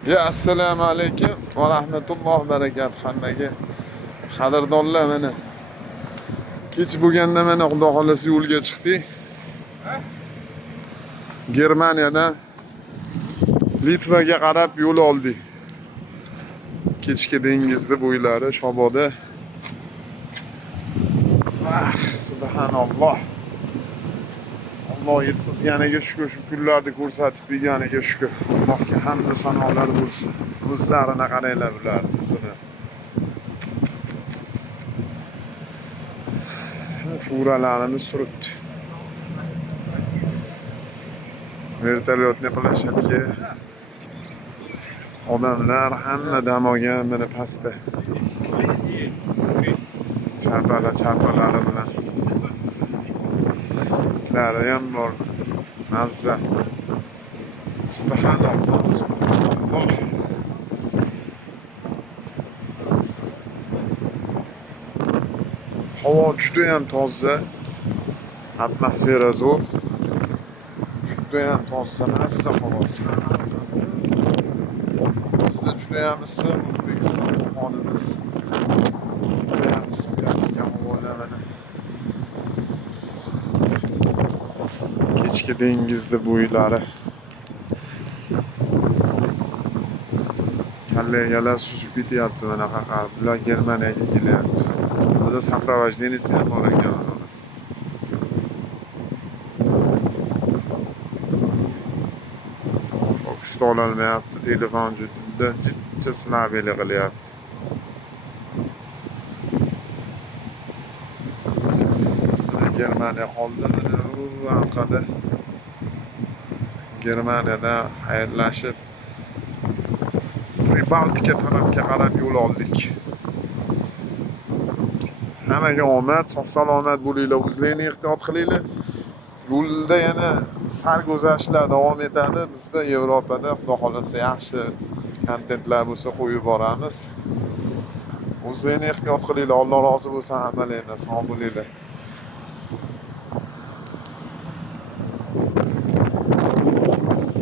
Assalomu alaykum va rahmatullohi barakatuh hammaga. Qadrdonlar, mana kech bo'lganda mana Xudo xolasa yo'lga chiqdik. Germaniyadan Litvaga qarab yo'l oldik. Kechki dengizda bo'ylari Shoboda. Subhanalloh. Alloh yetkazganiga shukr, shu kunlarni ko'rsatib berganiga shukr. Allohga hamd sanolar bo'lsin. O'zlarini qaranglar bularni o'zini. Furalarimiz turibdi. Vertolyotni qilishadi. Odamlar hamma dam olgan mana pastda. Chapalari bilan. Sitlari ham bor. Mazza. Subhanalloh, subhanalloh. Havo juda ham toza. Atmosfera zo'r. Juda ham toza, mazza havo. Bizda juda ham issiq, O'zbekiston qonimiz. Juda ham issiq havolar mana. Kechki dengizda bo'ylari. Kallagalar suzib ketyapti mana qaqar. Bular Germaniyaga kelyapti. Burada soprovождениесі ham bor ekan. Fokusda ololmayapti, telefon juda jicha snabeli qilyapti. Germaniya qoldi mana bu orqada. Germaniyada xayrlashib Pribaltika tarafga qarab yo'l oldik. Hammaga omad, sog'-salomat bo'linglar, o'zlaringizni ehtiyot qilinglar. Yo'lda yana sarguzashtlar davom etadi. Bizda Yevropada Xudo xolasa yaxshi kontentlar bo'lsa qo'yib boramiz. O'zlaringizni ehtiyot qilinglar. Alloh rozi bo'lsin hammalaringizdan. Sog' bo'linglar.